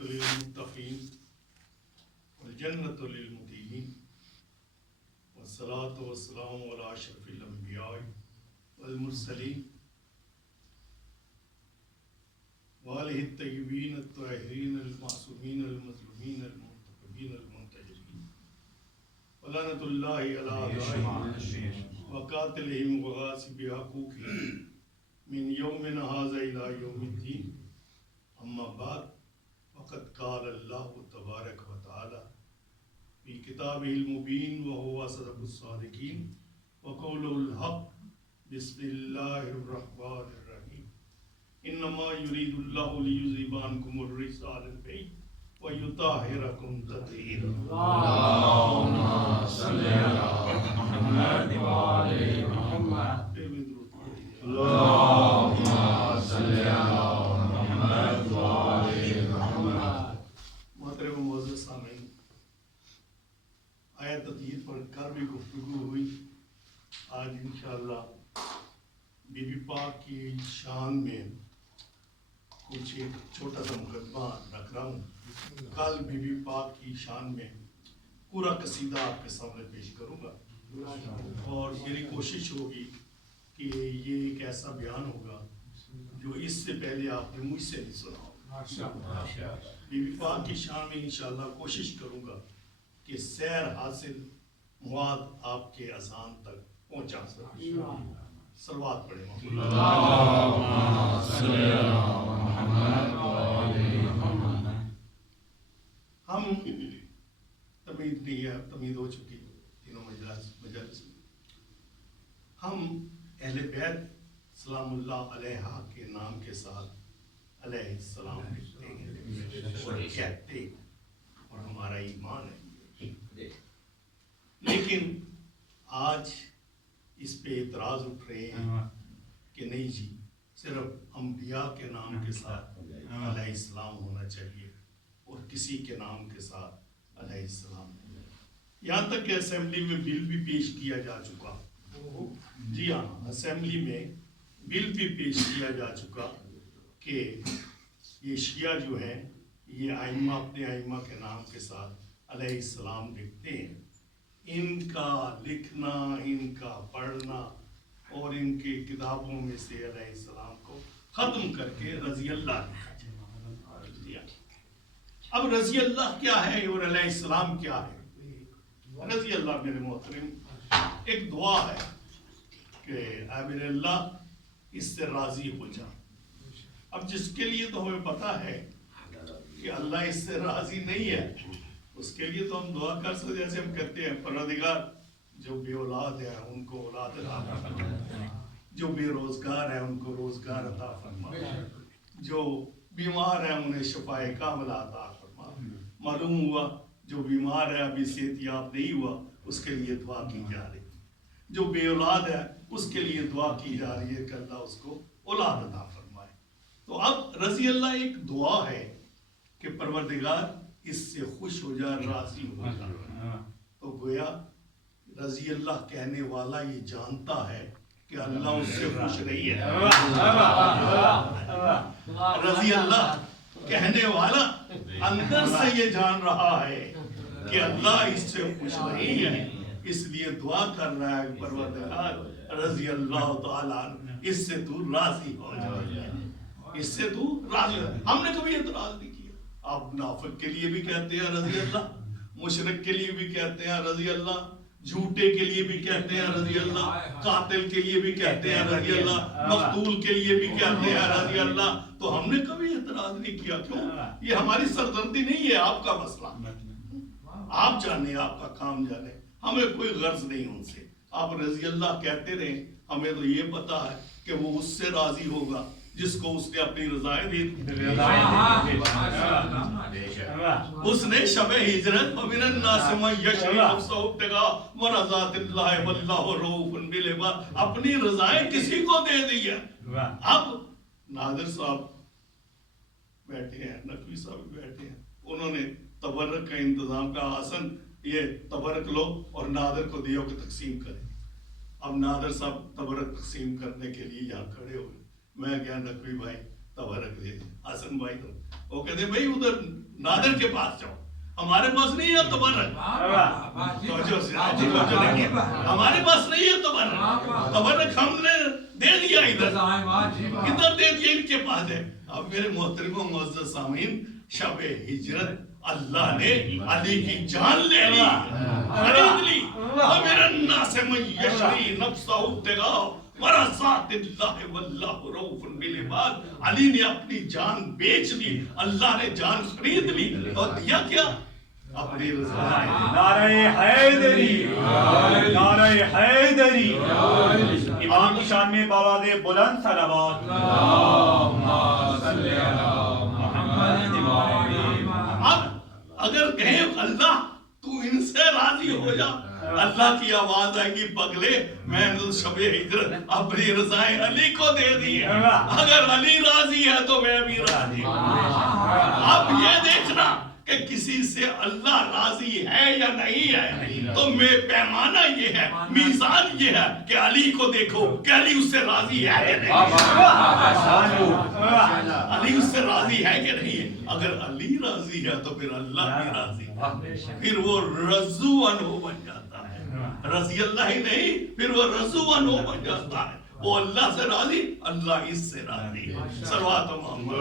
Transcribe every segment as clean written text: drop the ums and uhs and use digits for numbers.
للمتقین والجنة للمطیعین والصلاة والسلام علی اشرف الانبیاء والمرسلین وآلہ الطیبین الطاہرین المعصومین المظلومین المنتخبین المنتجبین ولعنۃ اللہ علی اعدائہم وقاتلہم وغاصب حقوقہم من یومنا ھذا الی یوم الدین. اما بعد فقد قال اللہ تبارک و تعالی فی کتابہ المبین وہو اصدق الصادقین وقولہ الحق. بسم اللہ الرحمن الرحیم. انما یرید اللہ لیذہب عنکم الرجس اہل البیت ویطہرکم تطہیرا. اللہم صلی علی محمد وعلی محمد. اللہم صلی علی محمد وعلی محمد. محترم معزز سامعین، آیت تطہیر پر کل بھی گفتگو ہوئی. آج انشاءاللہ بی بی پاک کی شان میں کچھ ایک چھوٹا سا مقدمہ رکھ رہا ہوں. کل بی بی پاک کی شان میں پورا قصیدہ آپ کے سامنے پیش کروں گا اور میری کوشش ہوگی کہ یہ ایک ایسا بیان ہوگا جو اس سے پہلے آپ نے مجھ سے نہیں سنا ہوگا. بی بی پاک کی شان میں انشاءاللہ کوشش کروں گا کہ سیر حاصل مواد آپ کے اذہان تک پہنچا سکے. صلوات پڑھیں. اللہم صلی علی محمد وعلی محمد. ہم تمید نہیں ہے، تمید ہو چکی تینوں مجالس میں. ہم اہل بیت سلام اللہ علیہ کے نام کے ساتھ علیہ السلام لکھتے ہیں اور کہتے ہیں اور ہمارا ایمان ہے. لیکن آج اس پہ اعتراض اٹھ رہے ہیں کہ نہیں جی، صرف انبیاء کے نام کے ساتھ علیہ السلام ہونا چاہیے اور کسی کے نام کے ساتھ علیہ السلام نہیں. یہاں تک کہ اسمبلی میں بل بھی پیش کیا جا چکا. جی ہاں، اسمبلی میں بل بھی پیش کیا جا چکا کہ یہ شیعہ جو ہیں یہ ائمہ اپنے ائمہ کے نام کے ساتھ علیہ السلام لکھتے ہیں. ان کا لکھنا، ان کا پڑھنا اور ان کی کتابوں میں سے علیہ السلام کو ختم کر کے رضی اللہ لکھا جائے. اب رضی اللہ کیا ہے اور علیہ السلام کیا ہے؟ رضی اللہ میرے محترم ایک دعا ہے کہ اے میرے اللہ اس سے راضی ہو جا. اب جس کے لیے تو ہمیں پتا ہے کہ اللہ اس سے راضی نہیں ہے، اس کے لیے تو ہم دعا کر سکتے جیسے ہم کرتے ہیں پروردگار جو بے اولاد ہیں ان کو اولاد عطا فرما، جو بے روزگار ہیں ان کو روزگار عطا فرما، جو بیمار ہیں انہیں شفائے کاملہ عطا فرما. معلوم ہوا جو بیمار ہے ابھی صحت یاب نہیں ہوا اس کے لیے دعا کی جا رہی. جو بے اولاد ہے اس کے لیے دعا کی جا رہی ہے کہ اللہ اس کو اولاد عطا فرمائے. تو اب رضی اللہ ایک دعا ہے کہ پروردگار اس سے خوش ہو جا، راضی ہو جا. تو گویا رضی اللہ کہنے والا یہ جانتا ہے کہ اللہ اس سے خوش نہیں ہے. رضی اللہ کہنے والا اندر سے یہ جان رہا ہے کہ اللہ اس سے خوش نہیں ہے، اس لیے دعا کر رہا ہے پروردگار رضی اللہ تعالیٰ اس سے تو راضی ہو جا، اس سے تو راضی ہو. ہم نے کبھی اعتراض نہیں کیا. آپ منافق کے لیے بھی کہتے ہیں رضی اللہ، مشرک کے لیے بھی کہتے ہیں رضی اللہ، جھوٹے کے لیے بھی کہتے ہیں رضی اللہ، قاتل کے لیے بھی کہتے ہیں رضی اللہ، مقتول کے لیے بھی کہتے ہیں رضی اللہ. تو ہم نے کبھی اعتراض نہیں کیا. کیوں؟ یہ ہماری سردردی نہیں ہے، آپ کا مسئلہ. آپ جانے، آپ کا کام جانے، ہمیں کوئی غرض نہیں ان سے. آپ رضی اللہ کہتے رہیں، ہمیں تو یہ پتا ہے کہ وہ اس سے راضی ہوگا جس کو اس نے اپنی رضائیں دی. اس نے شب ہجرت ومن الناس من یشری نفسہ ابتغاء مرضات اللہ واللہ رؤوف بالعباد اپنی رضائیں کسی کو دے دی ہے. اب نادر صاحب بیٹھے ہیں، نقوی صاحب بیٹھے ہیں، انہوں نے تبرک کا انتظام کا آسن یہ تبرک لو اور نادر کو دیو کہ تقسیم کریں. اب نادر صاحب تبرک تقسیم کرنے کے لیے یہاں کھڑے ہوئے. میں کیا نقوی بھائی تبرک دے دیں، حسن بھائی تو وہ کہتے ہیں بھائی ادھر نادر کے پاس جاؤ، ہمارے پاس نہیں ہے تبرک، ہمارے پاس نہیں ہے تبرک، تبرک ہم نے دے دیا ادھر دے دیا، ان کے پاس ہے۔ اب میرے محترم و معزز سامعین، شب ہجرت اللہ نے علی کی جان لے لی، خرید لی۔ وَمِنَ النَّاسِ مَن يَشْرِي نَفْسَهُ ابْتِغَاءَ مرضات اللہ واللہ رؤوف بالعباد۔ علی نے اپنی جان بیچ لی، اللہ نے جان خرید لی، اور دیا کیا؟ اپنی رضا۔ نعرہ حیدری، نعرہ حیدری، امام کی شان میں بآواز بلند صلوات۔ اب اگر کہیں اللہ تو ان سے راضی ہو جا، اللہ کی آواز آئے گی پگلے میں نے شب ہجرت اپنی رضائیں علی کو دے دی ہے، اگر علی راضی ہے تو میں بھی راضی ہوں۔ اب یہ دیکھنا کہ کسی سے اللہ راضی ہے یا نہیں ہے، تو میں پیمانہ یہ ہے، میزان یہ ہے کہ علی کو دیکھو کہ علی اس سے راضی ہے کہ نہیں، علی اس سے راضی ہے کہ نہیں ہے۔ اگر علی راضی ہے تو پھر اللہ بھی راضی ہے، پھر وہ رضو عنہ بن جاتا ہے، رضی اللہ ہی نہیں، پھر وہ رضو عنہ بن جاتا ہے، وہ اللہ سے راضی، اللہ اس سے راضی ہے۔ صلوات محمد۔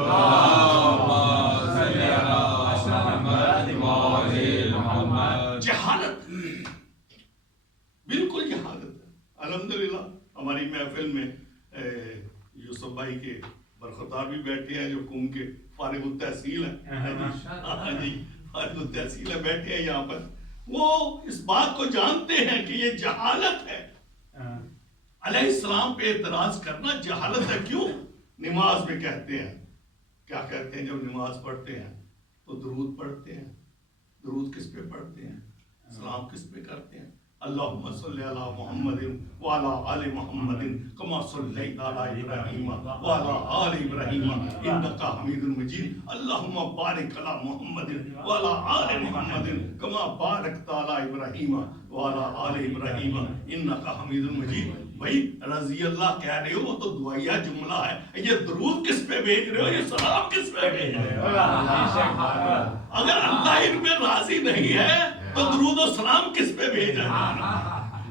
جہالت، بالکل جہالت ہے۔ الحمدللہ ہماری محفل میں یوسف بھائی کے برخطار بھی بیٹھے ہیں جو قوم کے فارغ التحصیل ہیں، فارغ التحصیل ہے، بیٹھے ہیں یہاں پر، وہ اس بات کو جانتے ہیں کہ یہ جہالت ہے۔ علیہ السلام پہ اعتراض کرنا جہالت ہے۔ کیوں؟ نماز میں کہتے ہیں، کیا کہتے ہیں جب نماز پڑھتے ہیں تو درود پڑھتے ہیں۔ درود کس پہ پڑھتے ہیں؟ سلام کس پہ کرتے ہیں؟ اللہم صلی علی محمد وعلی آل محمد کما صلیت علی ابراہیم وعلی آل ابراہیم انک حمید مجید اللہم بارک علی محمد وعلی آل محمد کما بارکت علی ابراہیم وعلی آل ابراہیم انک حمید مجید۔ بھائی رضی اللہ کہہ رہے ہو تو دعائیہ جملہ ہے، یہ درود کس پہ بھیج رہے ہو، یہ سلام کس پہ بھیج رہے ہو؟ اگر اللہ ان پہ راضی نہیں ہے تو درود و سلام کس پہ بھیجا جائے؟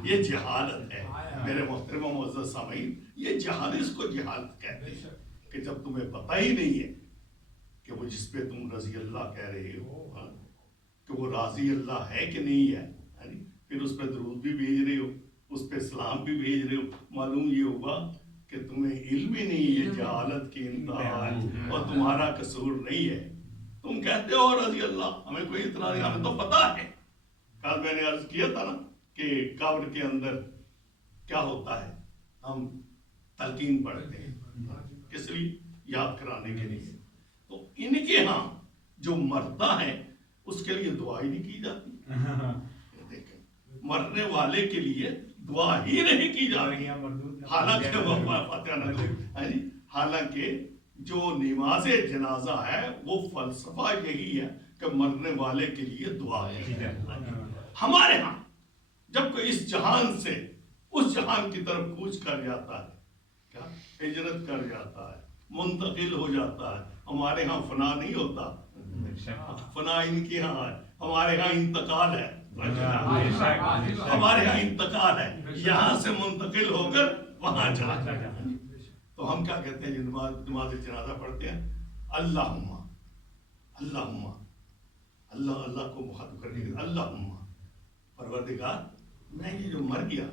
یہ جہالت ہے میرے محترم و معزز سامعین، یہ جہالت، اس کو جہالت کہتے ہیں کہ جب تمہیں پتہ ہی نہیں ہے کہ وہ جس پہ تم رضی اللہ کہہ رہے ہو کہ وہ راضی اللہ ہے کہ نہیں ہے، پھر اس پہ درود بھی بھیج رہے ہو، اس پہ سلام بھی بھیج رہے ہو، معلوم یہ ہوگا کہ تمہیں علم ہی نہیں، یہ جہالت کی انتہا ہے اور تمہارا قصور نہیں ہے۔ تم کہتے ہو رضی اللہ، ہمیں کوئی اتنا نہیں، ہمیں تو پتا ہے۔ کل میں نے عرض کیا تھا نا کہ قبر کے اندر کیا ہوتا ہے، ہم تلقین پڑھتے ہیں، کس لیے؟ یاد کرانے کے لیے۔ تو ان کے ہاں جو مردہ ہیں اس کے لیے دعا ہی نہیں کی جاتی، دیکھیں مرنے والے کے لیے دعا ہی نہیں کی جا رہی، حالانکہ وہ فاتحہ نہ، حالانکہ جو نماز جنازہ ہے وہ فلسفہ یہی ہے کہ مرنے والے کے لیے دعا ہے۔ ہمارے ہاں جب کوئی اس جہان سے اس جہان کی طرف کوچ کر جاتا ہے، کیا ہجرت کر جاتا ہے، منتقل ہو جاتا ہے، ہمارے ہاں فنا نہیں ہوتا، فنا ان کے ہاں ہے، ہمارے ہاں انتقال ہے، ہمارے ہاں انتقال ہے، یہاں سے منتقل ہو کر وہاں چلا جاتا ہے۔ تو ہم کیا کہتے ہیں جو نماز جنازہ پڑھتے ہیں، اللہم اللہم اللہ اللہ کو مخاطب کرنے کے، اللہم پروردگار میں یہ جو مر گیا،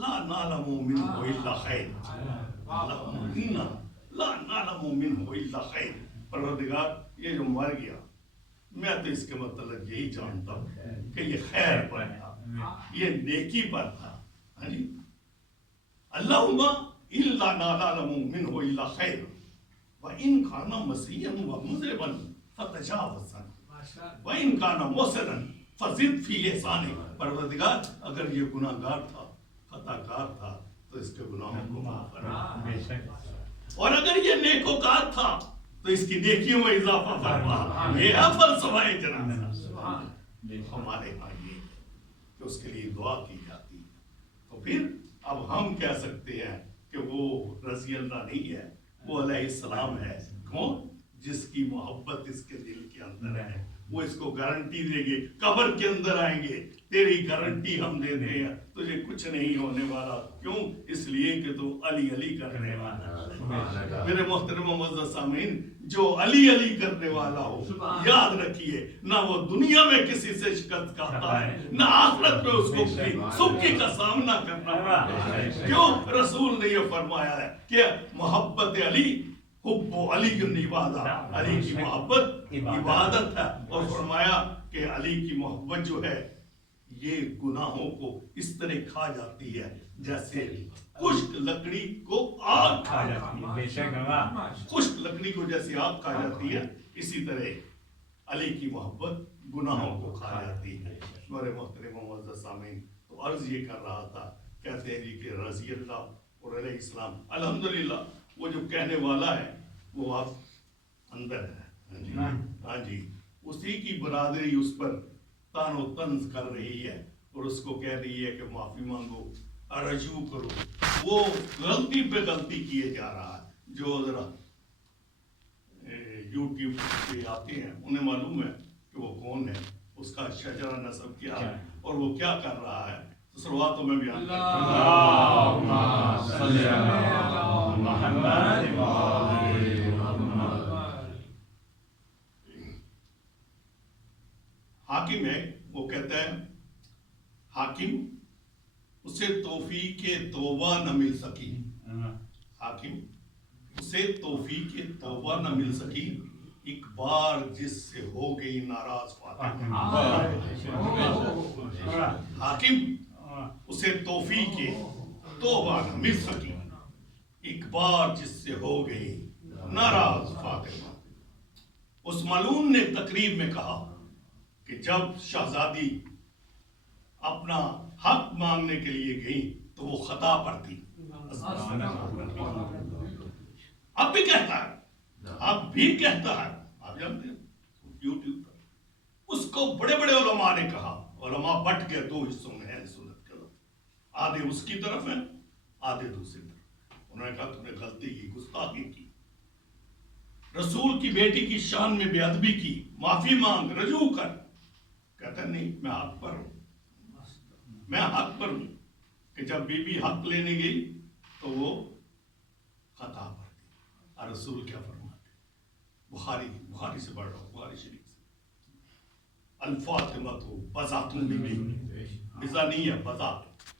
لا نعلم منہ الا خیر، اللہم انا لا نعلم منہ الا خیر، پروردگار یہ جو مر گیا میں تو اس کے مطلب یہی جانتا ہوں کہ یہ خیر پر تھا، یہ نیکی پر تھا۔ اللہم الا نعلم منہ الا خیر وان کان مسیحا ومذنبا فتجاوز عنہ وان کان محسنا فزد فی احسانہ، پروردگار اگر یہ گناہگار تھا، خطا کار تھا تو اس کے گناہوں کو معاف فرما، اور اگر یہ نیکوکار تھا تو اس کی نیکیوں میں اضافہ فرما۔ یہ ہے فلسفہ جنازہ۔ ہمارے ہاں یہ ہے کہ اس کے لیے دعا کی جاتی ہے۔ تو پھر اب ہم کہہ سکتے ہیں کہ وہ رضی اللہ نہیں ہے، وہ علیہ السلام ہے۔ کون؟ جس کی محبت اس کے دل کے اندر ہے وہ اس کو گارنٹی دے گے قبر کے اندر آئیں گے تیری گارنٹی ہم دیتے ہیں تجھے کچھ نہیں ہونے والا کیوں اس لیے کہ تو علی علی کرنے والا میرے محترم معزز سامعین جو علی علی کرنے والا ہو یاد رکھیے نہ وہ دنیا میں کسی سے شکست کھاتا ہے نہ آخرت میں اس کو سکی کا سامنا کرنا پڑتا ہے کیوں رسول نے یہ فرمایا ہے کہ محبت علی حب علی عبادت علی کی محبت عبادت ہے اور فرمایا کہ علی کی محبت جو ہے یہ گناہوں کو اس طرح کھا جاتی ہے جیسے خشک لکڑی کو آگ کھا جاتی ہے خشک لکڑی کو جیسے آگ کھا جاتی ہے اسی طرح علی کی محبت گناہوں کو کھا جاتی ہے میرے محترم معزز سامعین تو عرض یہ کر رہا تھا کہتے ہیں جی کہ رضی اللہ اور علیہ السلام الحمدللہ وہ جو کہنے والا ہے وہ آپ اندر ہے ہاں جی اسی کی برادری اس پر تان و طنز کر رہی ہے اور اس کو کہہ رہی ہے کہ معافی مانگو رجوع کرو وہ غلطی پہ غلطی کیے جا رہا ہے جو ذرا یوٹیوب پہ آتے ہیں انہیں معلوم ہے کہ وہ کون ہے اس کا شجرہ نسب کیا ہے اور وہ کیا کر رہا ہے تو شروعاتوں میں بیان اللہم صلی علی محمد حاکم ہے وہ کہتا ہے حاکم اسے توفیق توبہ نہ مل سکی حاکم اسے توفیق توبہ نہ مل سکی ایک بار جس سے ہو گئی ناراض فاطمہ حاکم اسے توفیق توبہ نہ مل سکی ایک بار جس سے ہو گئی ناراض فاطمہ اس ملعون نے تقریب میں کہا کہ جب شہزادی اپنا حق مانگنے کے لیے گئی تو وہ خطا پر تھی اب بھی کہتا ہے آپ جانتے ہیں یوٹیوب پر اس کو بڑے بڑے علماء نے کہا علماء بٹ گئے دو حصوں میں اہل سنت کے لوگ آدھے اس کی طرف ہیں آدھے دوسری طرف انہوں نے کہا تم نے غلطی کی گستاخی کی رسول کی بیٹی کی شان میں بے ادبی کی معافی مانگ رجوع کر کہتا نہیں میں حق پر ہوں کہ جب بی بی حق لینے گئی تو وہ خطا پر تھی اور رسول کیا فرماتے بخاری سے پڑھ رہا ہوں بخاری شریف سے الفاطمہ تو بذات منی بزا نہیں ہے بذات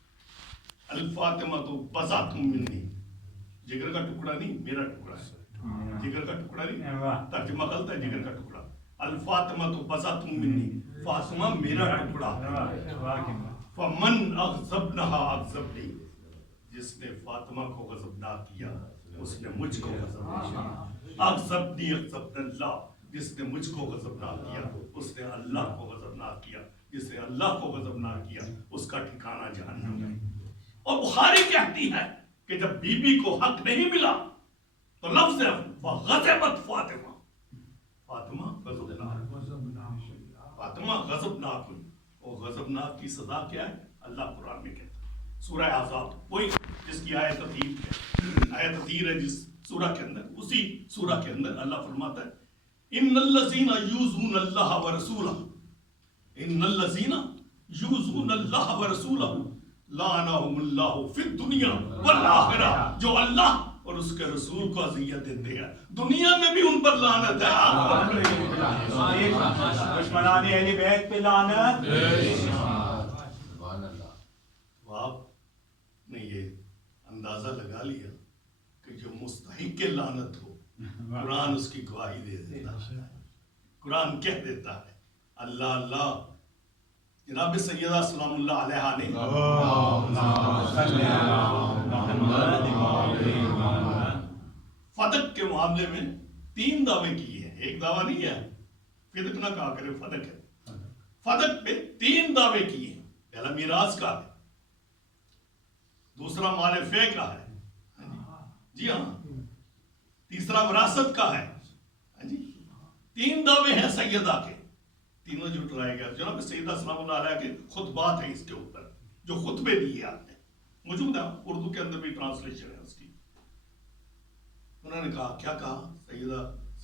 الفاطمہ تو بذات منی جگر کا ٹکڑا نہیں میرا ٹکڑا ہے جگر کا ٹکڑا نہیں ترجمہ غلط ہے جگر کا ٹکڑا الفاطمہ تو بذات منی فاطمہ میرا ٹکڑا فمن اغضبنها اغضبنی جس نے فاطمہ کو غضبناک کیا اس نے مجھ کو غضبناک اغضبنی اغضبن اللہ جس نے مجھ کو غضبناک کیا اس نے اللہ کو غضبناک کیا جس نے اللہ کو غضبناک کیا اس کا ٹھکانہ جہنم ہے اور بخاری کہتی ہے کہ جب بی بی کو حق نہیں ملا تو لفظ ہے فغضبت فاطمہ فاطمہ غضبناک ہوئی اور غضبناک کی سزا کیا ہے اللہ قرآن میں کہتا ہے سورہ احزاب وہی جس کی آیت تطہیر ہے جس سورہ کے اندر اسی سورہ کے اندر اللہ فرماتا ہے ان الذین یؤذون اللہ ورسولہ ان الذین یؤذون اللہ ورسولہ لعنہم اللہ فی الدنیا والآخرہ جو اللہ اور اس کے رسول کو اذیت دیتے ہیں دنیا میں بھی ان پر لعنت ہے دشمنان اہل بیت پہ لعنت آپ نے یہ اندازہ لگا لیا کہ جو مستحق لعنت ہو قرآن اس کی گواہی دے دیتا ہے قرآن کہہ دیتا ہے اللہ اللہ جناب سیدہ سلام اللہ علیہ نے فدق کے معاملے میں 3 دعوے کیے ہیں ایک دعویٰ نہیں ہے فدق نہ کہا کرے فدق ہے فدق پہ 3 دعوے کیے ہیں پہلا میراث کا ہے دوسرا مال فے کا ہے جی ہاں تیسرا وراثت کا ہے جی 3 دعوے ہیں سیدہ کے تینوں جھٹلائے گئے جناب سیدہ سلام اللہ علیہ کے خطبات ہیں اس کے اوپر جو خطبے دیے آپ نے موجود ہے اردو کے اندر بھی ٹرانسلیشن ہے اس کی انہوں نے کہا کیا کہا سیدہ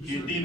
18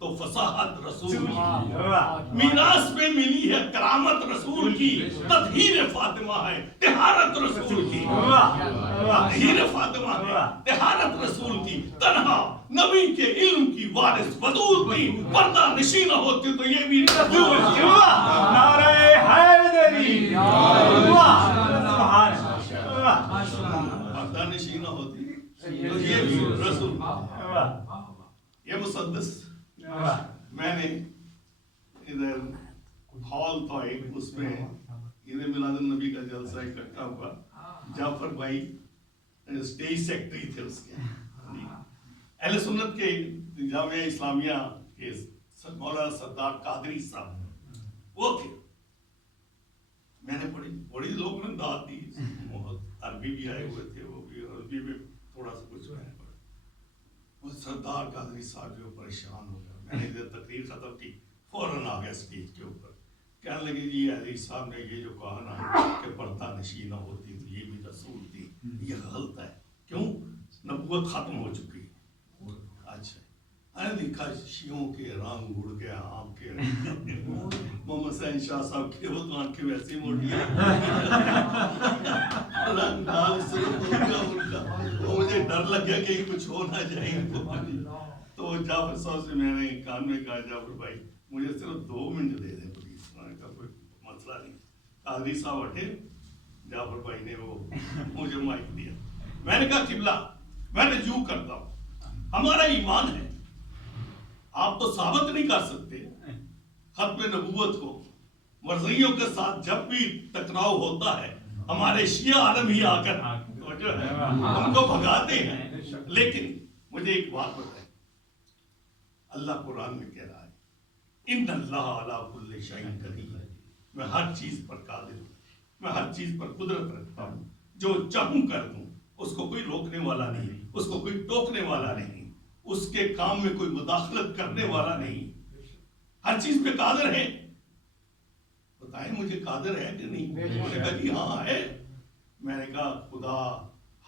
تو فصاحت رسول کی، میراث میں ملی ہے کرامت رسول کی، تطہیر فاطمہ ہے طہارت رسول کی، تطہیر فاطمہ ہے طہارت رسول کی، تنہا نبی کے علم کی وارث بطول کی، پردہ نشین نہ ہوتی تو یہ بھی رسول کی۔ نعرہ حیدری، پردہ نشین نہ ہوتی تو یہ بھی رسول کی۔ یہ مسدس میں نے ادھر ہال تھا ایک، اس میں عید میلاد النبی کا جلسہ اکٹھا ہوا، جعفر بھائی اسٹیج سیکٹری تھے اس کے، اہل سنت کے جامعہ اسلامیہ کے مولانا سردار قادری صاحب وہ تھے۔ میں نے بڑی لوگ نے داد دی، عربی بھی آئے ہوئے تھے، وہ بھی عربی میں تھوڑا سا کچھ میں پڑھا۔ وہ سردار قادری صاحب جو پریشان ہو گیا، میں نے تقریر ختم کی فوراً آ گیا اسٹیج کے اوپر، کہنے لگے جی حضرت صاحب نے یہ جو کہا نا کہ پردہ نشین نہ ہوتی تو یہ بھی رسول تھی، یہ غلط ہے۔ کیوں؟ نبوت ختم ہو چکی۔ اچھا میں نے دیکھا شیعوں کے رنگ اڑ گیا، آپ کے محمد حسین شاہ صاحب کے وہ تو آنکھیں ویسے ہی موڑ لیا، رنگ ڈال سے ان کا وہ مجھے ڈر لگ گیا کہ کچھ ہو نہ جائے۔ تو جعفر صاحب سے میں نے کان میں کہا جعفر بھائی مجھے صرف 2 منٹ دے دیں پلیز، میں نے کہا کوئی مسئلہ نہیں۔ قادری صاحب ہٹے، جعفر بھائی نے وہ مجھے مائک دیا، میں نے کہا قبلہ میں رجوع کرتا ہوں، ہمارا ایمان ہے آپ تو ثابت نہیں کر سکتے ختم نبوت کو، مرضیوں کے ساتھ جب بھی ٹکراؤ ہوتا ہے ہمارے شیعہ عالم ہی آ کر ان کو بھگاتے ہیں، لیکن مجھے ایک بات بتائیں، اللہ قرآن میں کہہ رہا ہے ان اللہ علی کل شیء قدیر، میں ہر چیز پر قادر ہوں، میں ہر چیز پر قدرت رکھتا ہوں، جو چاہوں کر دوں، اس کو کوئی روکنے والا نہیں، اس کو کوئی ٹوکنے والا نہیں، اس کے کام میں کوئی مداخلت کرنے والا نہیں، ہر چیز پہ قادر ہے۔ بتائیں مجھے قادر ہے کہ نہیں؟ میں نے کہا جی ہاں ہے۔ میں نے کہا خدا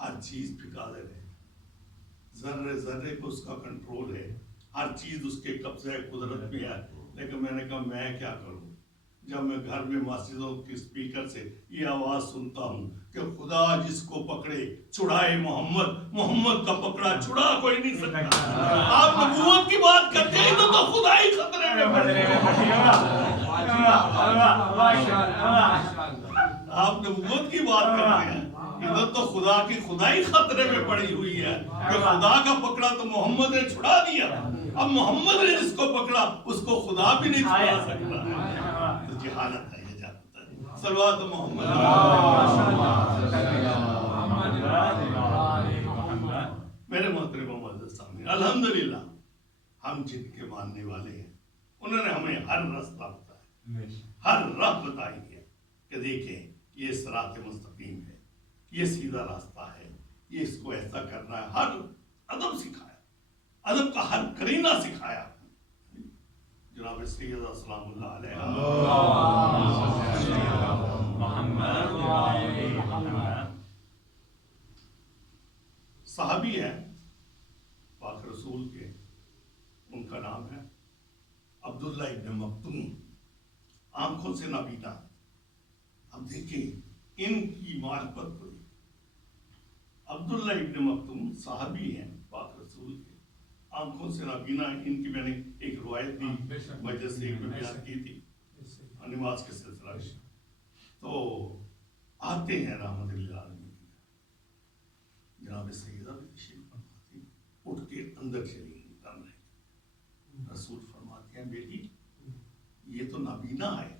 ہر چیز پہ قادر ہے، ذرے ذرے کو اس کا کنٹرول ہے، ہر چیز اس کے قبضہ قدرت میں ہے، لیکن میں نے کہا میں کیا کروں جب میں گھر میں مسجدوں کے اسپیکر سے یہ آواز سنتا ہوں کہ خدا جس کو پکڑے چھڑائے محمد، محمد کا پکڑا چھڑا کوئی نہیں سکتا۔ آپ نبوت کی بات کرتے ہیں تو خدا ہی خطرے میں پڑے، آپ نبوت کی بات کرتے ہیں ادھر تو خدا کی خدائی خطرے میں پڑی ہوئی ہے کہ خدا کا پکڑا تو محمد نے چھڑا دیا، اب محمد نے جس کو پکڑا اس کو خدا بھی نہیں چھڑا سکتا ہے۔ تو جہالت ہے، یہ جانتا ہے۔ صلوات محمد میرے محترم معزز سامعین، الحمدللہ ہم جن کے ماننے والے ہیں انہوں نے ہمیں ہر راستہ بتایا، ہر راہ بتائی ہے کہ دیکھیں یہ صراط مستقیم ہے، یہ سیدھا راستہ ہے، یہ اس کو ایسا کرنا ہے، ہر ادب سکھایا، ادب کا ہر کرینہ سکھایا۔ جناب سیدہ سلام اللہ علیہ صحابی ہے پاک رسول کے، ان کا نام ہے عبداللہ ابن مکتوم، آنکھوں سے نابینا۔ اب دیکھیں ان کی معرفت ہوئی، عبداللہ ابن مکتوم صحابی ہیں پاک رسول کے، آنکھوں سے نابینا۔ ان کی میں نے ایک روایت بھی مجلس سے ایک میں بیان کی تھی نماز کے سلسلہ میں، تو آتے ہیں رحمت اللہ علیہ، جناب سیدہ بھی تشریف فرماتی، اٹھ کے اندر چلی گئی کمرے، رسول فرماتے ہیں بیٹی یہ تو نابینا ہے،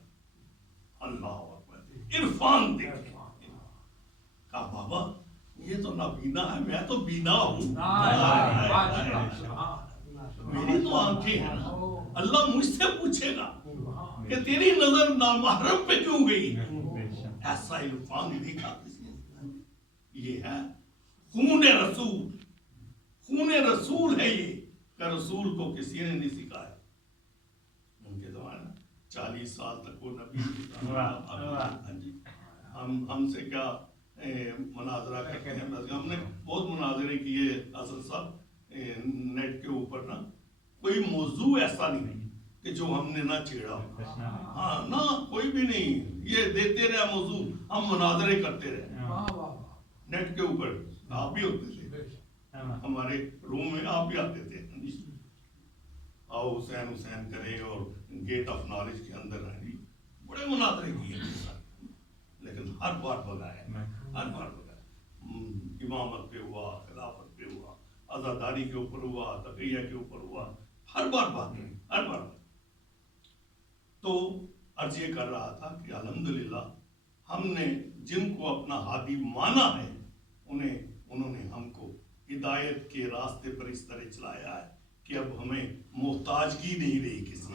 اللہ اکبر، عرفان دیکھیں۔ کہا بابا یہ تو نابینا ہے، میں تو بینا ہوں، میری تو آنکھیں ہیں نا، اللہ مجھ سے پوچھے گا کہ تیری نظر نامحرم پہ کیوں گئی؟ ایسا عرفان دیکھا کسی نے؟ یہ ہے خون رسول، خون رسول ہے یہ، کہ رسول کو کسی نے نہیں سکھایا۔ ان کے زمانے 40 سال تک وہ نبی، ہم سے کیا مناظرہ کرتے ہیں، ہم نے بہت مناظرے کیے اصل صاحب نیٹ کے اوپر نا، کوئی موضوع ایسا نہیں کہ جو ہم نے نہ چھیڑا ہو. ہاں نہ کوئی بھی نہیں. یہ دیتے رہے موضوع, ہم مناظرے کرتے رہے نیٹ کے اوپر. آپ بھی ہوتے تھے ہمارے روم میں, آپ بھی آتے تھے. آؤ حسین حسین کرے اور گیٹ آف نالج کے اندر ہیں جی. بڑے مناظرے کیے لیکن ہر بار بگایا, ہر بار بگایا. امامت پہ ہوا, خلافت پہ ہوا, آزاداری کے اوپر ہوا, تقیہ کے اوپر ہوا, ہر بار بات ہے, ہر بار. تو عرض یہ کر رہا تھا کہ الحمدللہ ہم نے جن کو اپنا ہادی مانا ہے انہوں نے ہم کو ہدایت کے راستے پر اس طرح چلایا ہے کہ اب ہمیں محتاجگی نہیں رہی کسی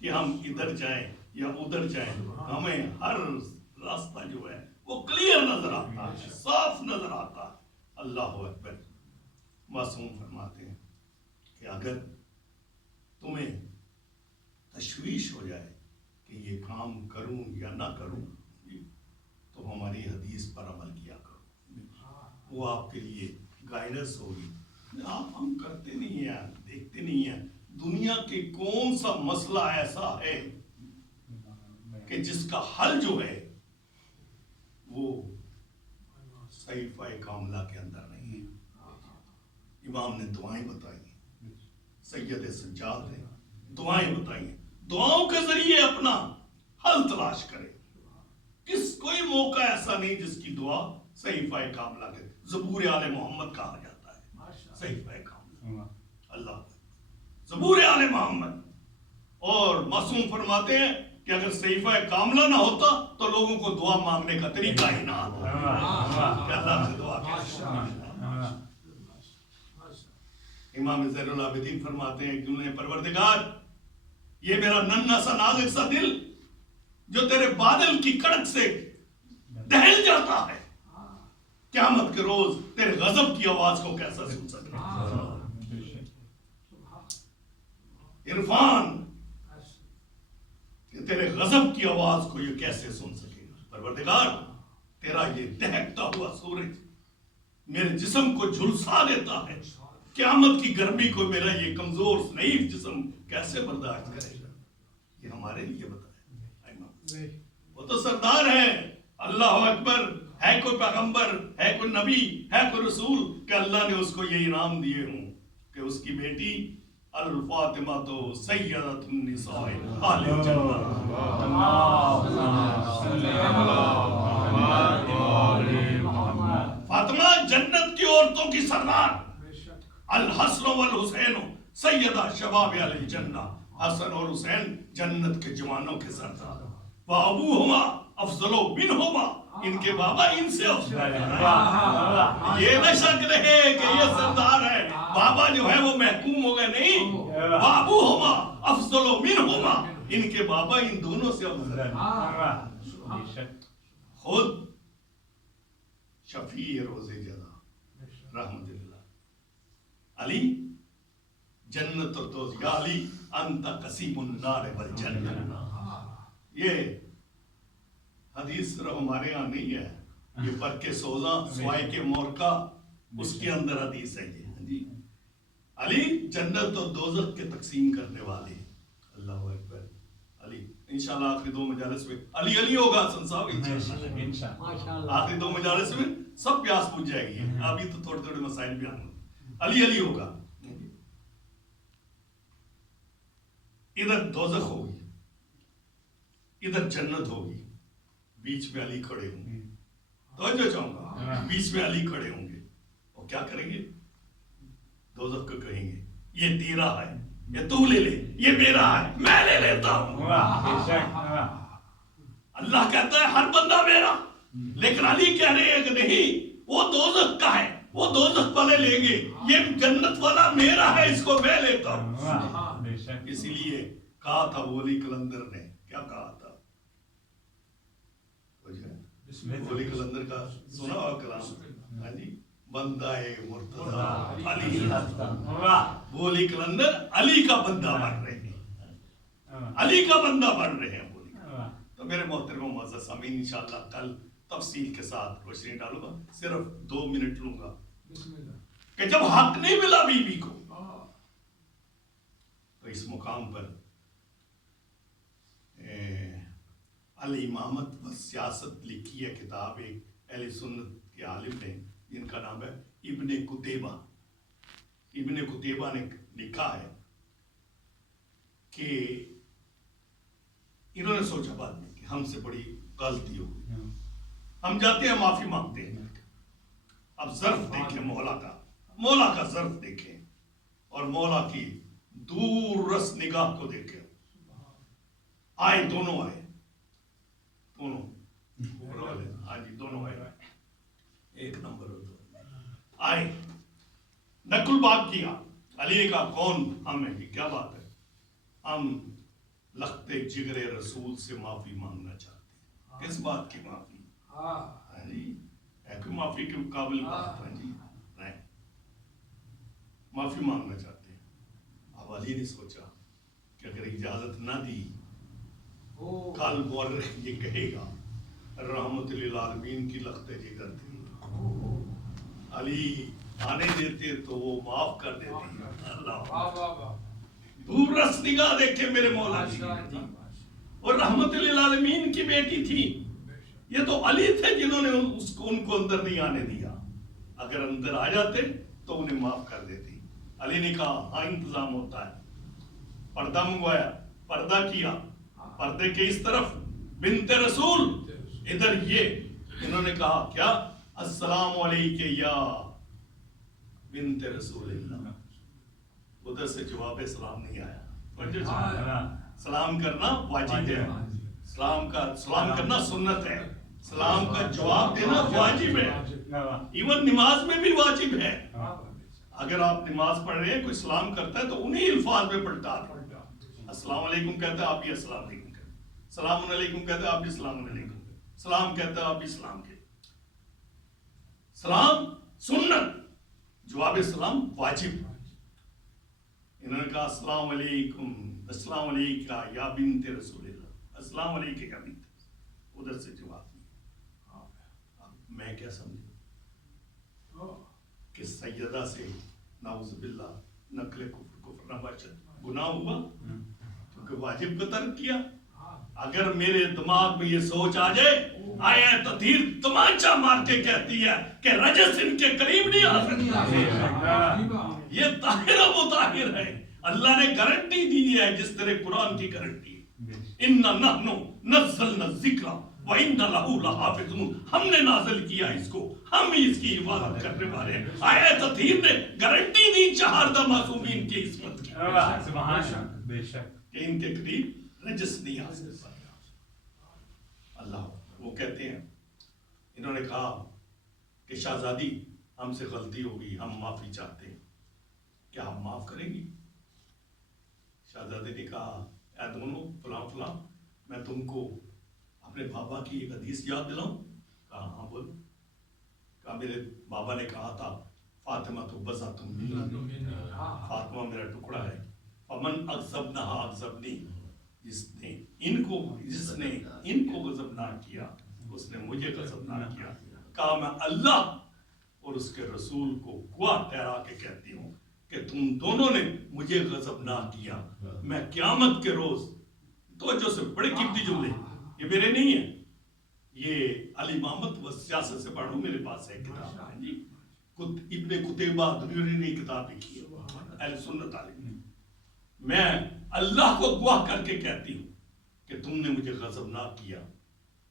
کہ ہم ادھر جائیں یا ادھر جائیں. ہمیں ہر راستہ جو ہے وہ کلیئر نظر آتا ہے, صاف نظر آتا ہے. اللہ اکبر. معصوم فرماتے ہیں کہ اگر تمہیں تشویش ہو جائے کہ یہ کام کروں یا نہ کروں تو ہماری حدیث پر عمل کیا کرو, وہ آپ کے لیے گائیڈنس ہوگی. آپ ہم کرتے نہیں ہیں, دیکھتے نہیں ہیں. دنیا کے کون سا مسئلہ ایسا ہے کہ جس کا حل جو ہے وہ صحیفہ کاملہ کے اندر نہیں ہے. امام نے دعائیں بتائی ہیں, سید سجاد نے دعائیں بتائی ہیں. دعاؤں کے ذریعے اپنا حل تلاش کرے. کوئی موقع ایسا نہیں جس کی دعا صحیفہ کاملہ کے, زبور آل محمد کہا جاتا ہے صحیفہ کاملہ. اللہ زبور آل محمد. اور معصوم فرماتے ہیں کہ اگر صحیفہ کاملہ نہ ہوتا تو لوگوں کو دعا مانگنے کا طریقہ ہی نہ آتا کہ اللہ سے دعا کیسے. امام زین العابدین فرماتے ہیں کہ انہیں پروردگار یہ میرا ننھا سا نازک سا دل جو تیرے بادل کی کڑک سے دہل جاتا ہے, قیامت کے روز تیرے غضب کی آواز کو کیسا سن سکے. عرفان کہ تیرے غضب کی آواز کو یہ کیسے سن سکے. پروردگار تیرا یہ دہکتا ہوا سورج میرے جسم کو جھلسا دیتا ہے, قیامت کی گرمی کو میرا یہ کمزور ضعیف جسم کیسے برداشت کرے گا. یہ ہمارے لیے بتائے. وہ تو سردار ہے. اللہ اکبر. ہے کوئی پیغمبر, ہے کوئی نبی, ہے کوئی رسول کہ اللہ نے اس کو یہ انعام دیے ہوں کہ اس کی بیٹی الفاطمہ تو سیدۃ النساء اہل الجنہ. فاطمہ جنت کی عورتوں کی سردار. الحسن والحسین سیدہ شباب اہل الجنہ. حسن اور حسین جنت کے جوانوں کے سردار. وابوہما افضل منہما, ان کے بابا ان سے افضل ہے. یہ نہ شک رہے کہ یہ سردار ہے, بابا جو ہے وہ محکوم ہو گئے نہیں. وابوہما افضل منہما, ان کے بابا ان دونوں سے افضل ہے. خود شفیع روز جزا رحمت اللہ علی جنت اور دوزخ. یا علی انت قسیم النار والجنہ. یہ حدیث صرف ہمارے ہاں نہیں ہے, یہ برق سوزاں سوائے کے مورکا اس کے اندر حدیث ہے یہ جی. علی جنت اور دوزخ کے تقسیم کرنے والے. اللہ اکبر. علی انشاءاللہ آخری 2 مجالس میں علی علی ہوگا حسن صاحب انشاءاللہ. آخری 2 مجالس میں سب پیاس بجھ جائے گی. ابھی تو تھوڑے تھوڑے مسائل بھی آنے. علی علی ہوگا. ادھر دوزخ ہوگی, ادھر جنت ہوگی, بیچ میں علی کھڑے ہوں گے. توجہ چاہوں گا, بیچ میں علی کھڑے ہوں گے اور کیا کریں گے؟ دوزخ کو کہیں گے یہ تیرا ہے, یہ تو لے لے, یہ میرا ہے, میں لے لیتا ہوں. اللہ کہتا ہے ہر بندہ میرا, لیکن علی کہہ رہے ہیں کہ نہیں وہ دوزخ کا ہے, وہ دوزخ والے لیں گے, یہ جنت والا میرا ہے, اس کو میں لیتا ہوں. اسی لیے کہا تھا ولی کلندر نے, کیا کہا تھا؟ ولی کلندر کا سنا ہوا کلام, ہاں جی, بندہ مرتضی علی. ولی کلندر علی کا بندہ بن رہے ہیں, علی کا بندہ بن رہے ہیں. تو میرے محترم و معزز سامعین انشاءاللہ کل تفصیل کے ساتھ روشنی ڈالوں گا. صرف 2 منٹ لوں گا کہ جب حق نہیں ملا بی بی کو تو اس مقام پر الامامت و سیاست لکھی ہے کتاب ایک اہل سنت کے عالم نے جن کا نام ہے ابن قتیبہ. ابن قتیبہ نے لکھا ہے کہ انہوں نے سوچا بعد میں کہ ہم سے بڑی غلطی ہو گئی, ہم جاتے ہیں معافی مانگتے ہیں. اب ظرف دیکھیں مولا کا ظرف دیکھیں اور مولا کی دور رس نگاہ کو دیکھیں. آئے دونوں آئے ہاں جی دونوں آئے ایک نمبر آئے نقل بات کیا. علی نے کہا کون؟ ہم ہیں. یہ کیا بات ہے؟ ہم لخت جگر رسول سے معافی مانگنا چاہتے ہیں. کس بات کی معافی؟ ہاں جی کوئی معافی کے قابل بات ہے جی نہیں, معافی مانگنا چاہتے ہیں. اب علی نے سوچا کہ اگر اجازت نہ دی کل مورخ یہ کہے گا رحمت للعالمین کی لخت جگر تھی. علی آنے دیتے تو وہ معاف کر دیتے. اللہ دور رس نگاہ دیکھے میرے مولا جی, اور رحمت للعالمین کی بیٹی تھی. یہ تو علی تھے جنہوں نے ان کو اندر نہیں آنے دیا. اگر اندر آ جاتے تو انہیں معاف کر دیتی. علی نے کہا ہاں انتظام ہوتا ہے. پردہ منگوایا, پردہ کیا, پردے کے اس طرف بنت رسول, ادھر یہ. انہوں نے کہا کیا السلام علیکم یا بنت رسول اللہ. ادھر سے جواب سلام نہیں آیا. سلام کرنا واجب ہے, سلام کرنا سنت ہے, سلام کا جواب دینا واجب ہے. ایون نماز میں بھی واجب ہے. اگر آپ نماز پڑھ رہے ہیں کوئی سلام کرتا ہے تو انہی الفاظ میں پلٹا دیں. السلام علیکم کہتا ہے آپ بھی السلام علیکم کہتے, سلام علیکم کہتا ہے آپ بھی السلام علیکم, سلام کہتا ہے آپ بھی سلام کہتے. سلام سنت, جواب سلام واجب. انہوں نے کہا السلام علیکم, السلام علیکم یا بنت رسول اللہ, السلام علیکم یا بنت. ادھر سے جواب نہیں. اب میں کیا سمجھوں کہ سیدہ سے نعوذ باللہ نقل کفر نہ بچت گناہ ہوا کیونکہ واجب کو ترک کیا. اگر میرے دماغ میں یہ سوچ آ جائے آیا تطہیر تمانچہ مار کے کہتی ہے کہ رجس ان کے قریب نہیں آ سکتا. یہ طاہر و مطہر ہے. اللہ نے گارنٹی دی ہے جس طرح قرآن کی گارنٹی ہے. اِنَّا نَحْنُ نَزَّلْنَا الذِّكْرَ وَإِنَّا لَهُ لَحَافِظُونَ. ہم نے نازل کیا اس کو, ہم ہی اس کی حفاظت کرنے والے ہیں. آیا تطہیر نے گارنٹی دی چہاردہ معصومین کی عصمت کی کہ ان کے قریب رجس نہیں آ سکتا. اللہ وہ کہتے ہیں, انہوں نے کہا کہ شہزادی ہم سے غلطی ہو گئی, ہم معافی چاہتے ہیں, کیا ہم معاف کریں گی؟ شہزادی نے کہا اے دونوں فلاں فلاں, میں تم کو اپنے بابا کی ایک حدیث یاد دلاؤں؟ کہا ہاں بولو. کہا میرے بابا نے کہا تھا فاطمہ تو بضعۃ منی, فاطمہ میرا ٹکڑا ہے. فمن اغضبنہا اغضبنی, جس نے ان کو غضبناک کیا اس نے مجھے غضبناک کیا. کہا میں اللہ اور اس کے رسول کو گواہ ٹھہرا کے کہتی ہوں کہ تم دونوں نے مجھے غضبناک کیا. میں قیامت کے روز, توجہ سے بڑے قیمتی جملے, یہ میرے نہیں ہیں, یہ الامامت و سیاست سے پڑھو, میرے پاس ہے کتاب ہے جی, ابن قتیبہ دنیوری نے کتاب لکھی ہے, اہل سنت عالم نے. میں اللہ کو گواہ کر کے کہتی ہوں کہ تم نے مجھے غضبناک کیا.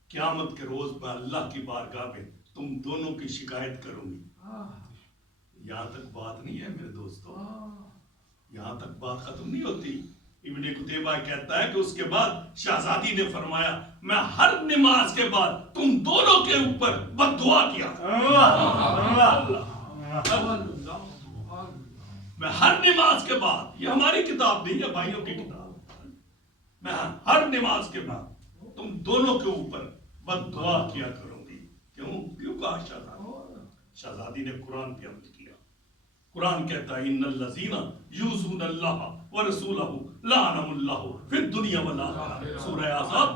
قیامت کے روز میں اللہ کی بارگاہ میں تم دونوں کی شکایت کروں گی. یہاں تک بات نہیں ہے میرے دوستو, یہاں تک بات ختم نہیں ہوتی. ابن قتیبہ کہتا ہے کہ اس کے بعد شہزادی نے فرمایا میں ہر نماز کے بعد تم دونوں کے اوپر بد دعا کیا. میں ہر نماز کے بعد, یہ ہماری کتاب نہیں ہے بھائیوں کی کتاب, میں ہر نماز کے بعد تم دونوں کے اوپر بد دعا کیا کروں گی. کیوں کہا شہزادی نے قرآن پہ عمل کیا. قرآن کہتا ہے ان الذین یؤذون اللہ ورسولہ لعنہم اللہ فی الدنیا والآخرہ. سورہ احزاب,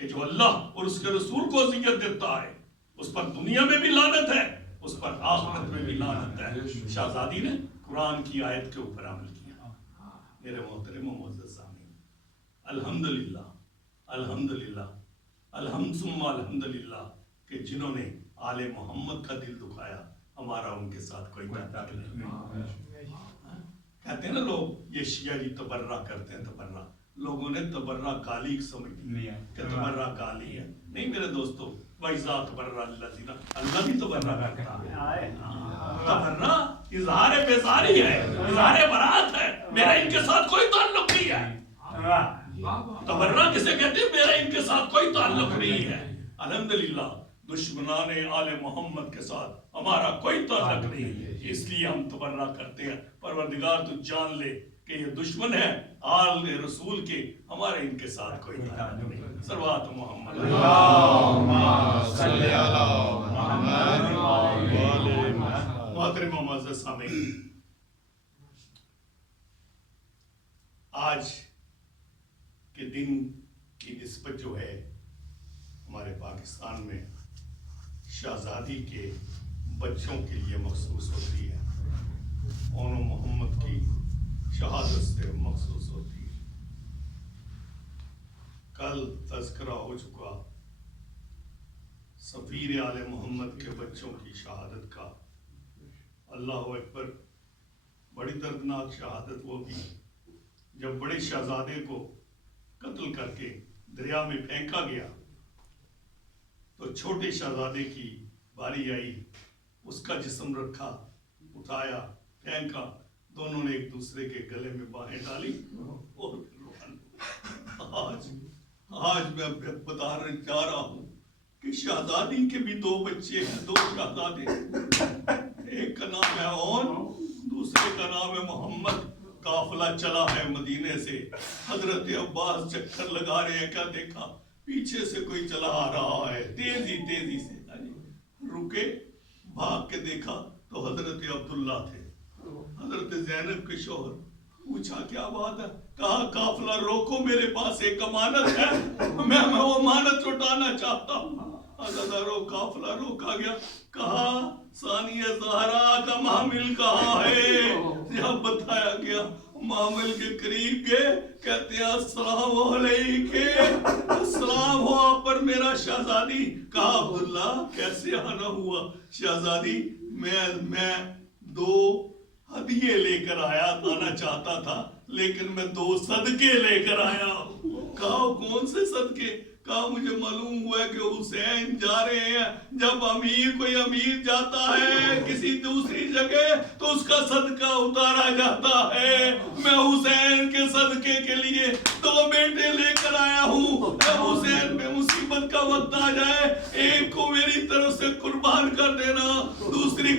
کہ جو اللہ اور اس کے رسول کو اذیت دیتا ہے اس پر دنیا میں بھی لعنت ہے, اس پر آخرت میں بھی لعنت ہے. شہزادی نے قرآن کی آیت کے اوپر عمل کیا. میرے محترم و معزز سامعین، الحمدللہ الحمدللہ الحمد ثم الحمدللہ کہ جنہوں نے آل محمد کا دل دکھایا، ہمارا ان کے ساتھ کوئی تعلق نہیں۔ کہتے ہیں نا لوگ یہ شیعہ جی تبرہ کرتے ہیں، تبرہ لوگوں نے تبرہ گالی سمجھ لی کہ تبرہ گالی ہے۔ نہیں میرے دوستو، وَإِذَا تَبَرَّأَ الَّذِينَ، اللہ بھی تبرہ کرتا ہے۔ تبرہ اظہار بیزاری ہے، اظہار برات ہے، میرا ان کے ساتھ کوئی تعلق نہیں ہے۔ تبرہ کسے کہتے ہیں؟ میرا ان کے ساتھ کوئی تعلق نہیں ہے۔ الحمدللہ دشمنان آل محمد کے ساتھ ہمارا کوئی تعلق نہیں ہے، اس لیے ہم تبرہ کرتے ہیں۔ پروردگار تو جان لے کہ یہ دشمن ہے آل رسول کے، ہمارے ان کے ساتھ کوئی تعلق نہیں۔ صلوات محمد اللہم صلی علی محمد محترم و معزز سامعین، آج کے دن کی نسبت جو ہے ہمارے پاکستان میں شہزادی کے بچوں کے لیے مخصوص ہوتی ہے، اون و محمد کی شہادت سے مخصوص ہوتی ہے۔ کل تذکرہ ہو چکا سفیر آل محمد کے بچوں کی شہادت کا۔ اللہ اکبر، بڑی دردناک شہادت وہ بھی جب بڑے شہزادے کو قتل کر کے دریا میں پھینکا گیا تو چھوٹے شہزادے کی باری آئی، اس کا جسم رکھا، اٹھایا، پھینکا، دونوں نے ایک دوسرے کے گلے میں باہیں ڈالی اور آج میں بتانے جا رہا ہوں کہ شہزادی کے بھی دو بچے ہیں، دو شہزادے، ایک کا نام ہے اون، دوسرے کا نام ہے محمد۔ قافلہ چلا ہے مدینے سے، حضرت عباس چکر لگا رہے ہیں، کیا دیکھا پیچھے سے کوئی چلا آ رہا ہے، تیزی سے رکے، بھاگ کے دیکھا تو حضرت عبداللہ تھے، حضرت زینب کے شوہر۔ پوچھا کیا بات ہے؟ کہا قافلہ روکو، میرے پاس ایک امانت ہے، میں وہ امانت لوٹانا چاہتا ہوں۔ عزادارو قافلہ روکا گیا، کہا ثانی زہرا کا محمل کہاں ہے؟ جب بتایا گیا محمل کے قریب گئے، کہتے ہیں السلام علیکم، السلام ہو آپ پر میرا شہزادی۔ کہا عبداللہ کیسے آنا ہوا؟ شہزادی میں دو ہدیے لے کر آنا چاہتا تھا، لیکن میں دو صدقے لے کر آیا ہوں۔ کہا کون سے صدقے؟ کہا مجھے معلوم ہوا ہے کہ حسین جا رہے ہیں، جب کوئی امیر جاتا ہے کسی دوسری جگہ تو اس کا صدقہ اتارا جاتا ہے، میں حسین کے صدقے کے لیے دو بیٹے لے کر آیا ہوں، جب حسین پہ مصیبت کا وقت آ جائے ایک کو میری طرف سے قربان کر دینا، دوسرے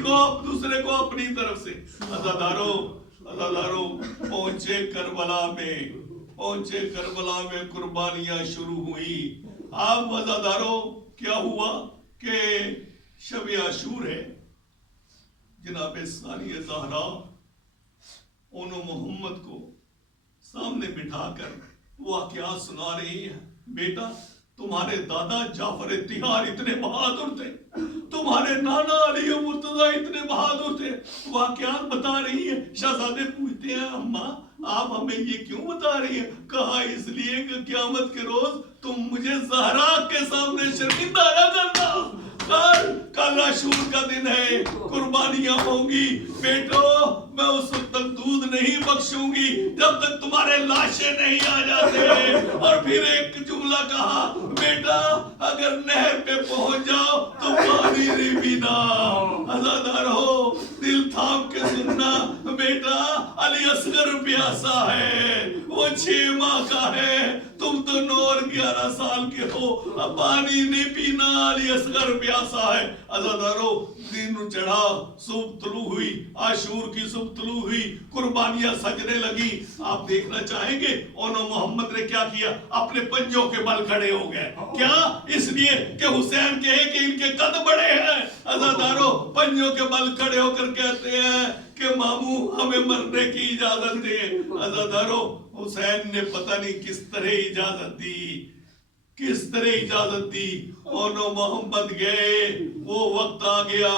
کو اپنی طرف سے۔ عزادارو پہنچے کربلا میں قربانیاں شروع ہوئی۔ اب عزادارو کیا ہوا کہ شب عاشور ہے، جناب ثانی زہرا اون و محمد کو سامنے بٹھا کر واقعات سنا رہی ہے۔ بیٹا تمہارے دادا جعفر طیار اتنے بہادر تھے، تمہارے نانا علی مرتضیٰ اتنے بہادر تھے، واقعات بتا رہی ہے۔ شہزادے پوچھتے ہیں اماں آپ ہمیں یہ کیوں بتا رہی ہیں؟ کہا اس لیے کہ قیامت کے روز تم مجھے زہرا کے سامنے شرمندہ نہ کرنا، کل عاشور کا دن ہے، قربانیاں ہوں گی، بیٹو میں اس وقت تک دودھ نہیں بخشوں گی جب تک تمہارے لاشیں نہیں آ جاتے۔ اور پھر ایک جملہ کہا بیٹا اگر نہر پہ پہنچ جاؤ تو پانی نہیں پینا۔ عزادار ہو دل تھام کے سننا، بیٹا علی اصغر پیاسا ہے، وہ 6 ماہ کا ہے، تم تو 9 اور 11 سال کے ہو، اب پانی نہیں پینا، علی اصغر پیاسا ہے۔ عزادارو دن چڑھا، صبح طلوع ہوئی، عاشور کی صبح طلوع ہوئی، قربانیاں سجنے لگی۔ آپ دیکھنا چاہیں گے اون و محمد نے کیا کیا؟ اپنے پنجوں کے بل کھڑے ہو گئے۔ کیا؟ اس لیے کہ حسین کہے کہ ان کے قد بڑے ہیں۔ عزادارو پنجوں کے بل کھڑے ہو کر کہتے ہیں کہ ماموں ہمیں مرنے کی اجازت دے۔ عزادارو حسین نے پتہ نہیں کس طرح اجازت دی، اون و محمد گئے۔ وہ وقت آ گیا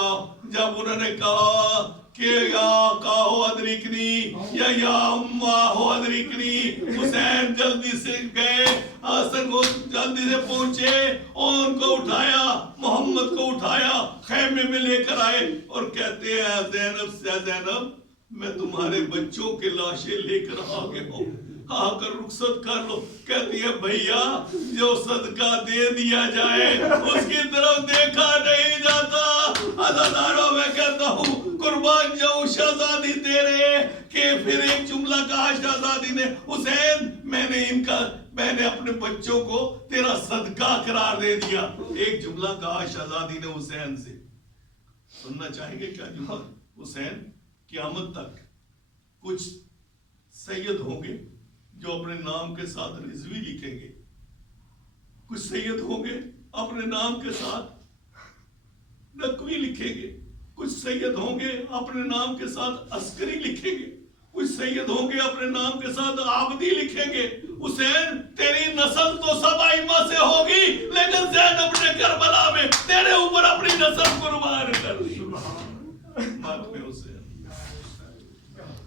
جب انہوں نے کہا کہ کہ یا آقا ہو ادرکنی یا اما ہو ادرکنی. حسین جلدی سے گئے، حسن کو جلدی سے پہنچے اور ان کو اٹھایا، محمد کو اٹھایا، خیمے میں لے کر آئے اور کہتے ہیں زینب سے زینب میں تمہارے بچوں کے لاشیں لے کر آ گیا ہوں، آ کر رخصت کر لو. کہتی ہے بھیا جو صدقہ دے دیا جائے اس کی طرف دیکھا نہیں جاتا. عزاداروں میں کہتا ہوں قربان جاؤں شہزادی تیرے کہ پھر ایک جملہ کہا شہزادی نے حسین میں نے اپنے بچوں کو تیرا صدقہ قرار دے دیا. ایک جملہ کہا شہزادی نے حسین سے، سننا چاہیں گے کیا جملہ؟ حسین قیامت تک کچھ سید ہوں گے جو اپنے نام کے ساتھ رضوی لکھیں گے، کچھ سید ہوں گے اپنے نام کے ساتھ نقوی لکھیں گے، کچھ سید ہوں گے اپنے نام کے ساتھ عسکری لکھیں گے، کچھ سید ہوں گے اپنے نام کے ساتھ عابدی لکھیں گے. حسین تیری نسل تو سب ائمہ سے ہوگی لیکن زینب نے کربلا میں تیرے اوپر اپنی نسل قربان